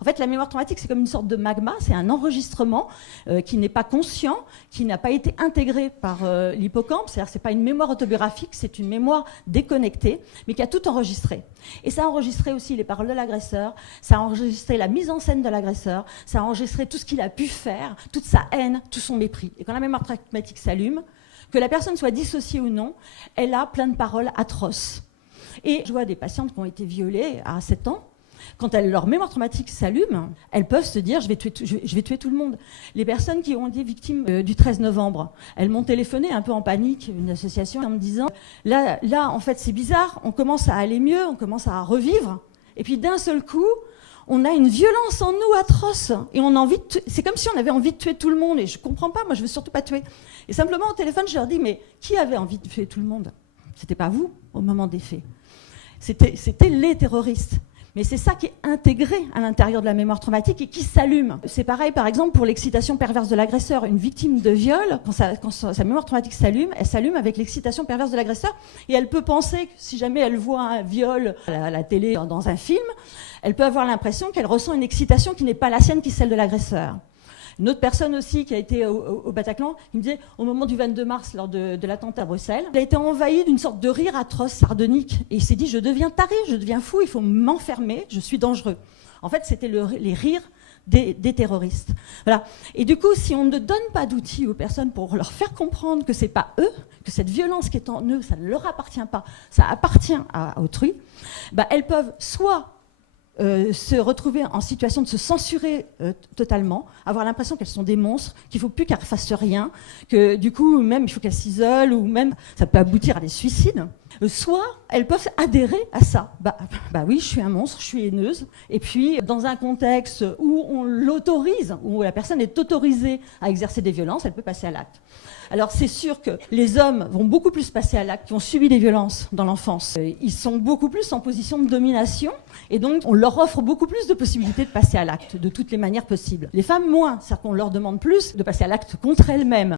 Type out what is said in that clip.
En fait, la mémoire traumatique, c'est comme une sorte de magma, c'est un enregistrement qui n'est pas conscient, qui n'a pas été intégré par l'hippocampe, c'est-à-dire que ce n'est pas une mémoire autobiographique, c'est une mémoire déconnectée, mais qui a tout enregistré. Et ça a enregistré aussi les paroles de l'agresseur, ça a enregistré la mise en scène de l'agresseur, ça a enregistré tout ce qu'il a pu faire, toute sa haine, tout son mépris. Et quand la mémoire traumatique s'allume, que la personne soit dissociée ou non, elle a plein de paroles atroces. Et je vois des patientes qui ont été violées à 7 ans, quand leur mémoire traumatique s'allume, elles peuvent se dire je vais tuer tout le monde. Les personnes qui ont été victimes du 13 novembre, elles m'ont téléphoné un peu en panique, une association, en me disant là en fait c'est bizarre, on commence à aller mieux, on commence à revivre, et puis d'un seul coup, on a une violence en nous atroce, et on a envie de c'est comme si on avait envie de tuer tout le monde, et je comprends pas, moi je veux surtout pas tuer. Et simplement au téléphone, je leur dis mais qui avait envie de tuer tout le monde? C'était pas vous au moment des faits. C'était les terroristes. Mais c'est ça qui est intégré à l'intérieur de la mémoire traumatique et qui s'allume. C'est pareil, par exemple, pour l'excitation perverse de l'agresseur. Une victime de viol, quand sa mémoire traumatique s'allume, elle s'allume avec l'excitation perverse de l'agresseur. Et elle peut penser que si jamais elle voit un viol à la télé, dans un film, elle peut avoir l'impression qu'elle ressent une excitation qui n'est pas la sienne, qui est celle de l'agresseur. Une autre personne aussi qui a été au Bataclan, il me disait, au moment du 22 mars, lors de l'attentat à Bruxelles, il a été envahi d'une sorte de rire atroce, sardonique. Et il s'est dit, je deviens taré, je deviens fou, il faut m'enfermer, je suis dangereux. En fait, c'était les rires des terroristes. Voilà. Et du coup, si on ne donne pas d'outils aux personnes pour leur faire comprendre que c'est pas eux, que cette violence qui est en eux, ça ne leur appartient pas, ça appartient à autrui, bah, elles peuvent soit se retrouver en situation de se censurer totalement, avoir l'impression qu'elles sont des monstres, qu'il ne faut plus qu'elles fassent rien, que du coup, même il faut qu'elles s'isolent, ou même ça peut aboutir à des suicides. Soit elles peuvent adhérer à ça. Bah oui, je suis un monstre, je suis haineuse. Et puis, dans un contexte où on l'autorise, où la personne est autorisée à exercer des violences, elle peut passer à l'acte. Alors c'est sûr que les hommes vont beaucoup plus passer à l'acte, qui ont subi des violences dans l'enfance. Ils sont beaucoup plus en position de domination, et donc on leur offre beaucoup plus de possibilités de passer à l'acte, de toutes les manières possibles. Les femmes, moins, c'est-à-dire qu'on leur demande plus de passer à l'acte contre elles-mêmes.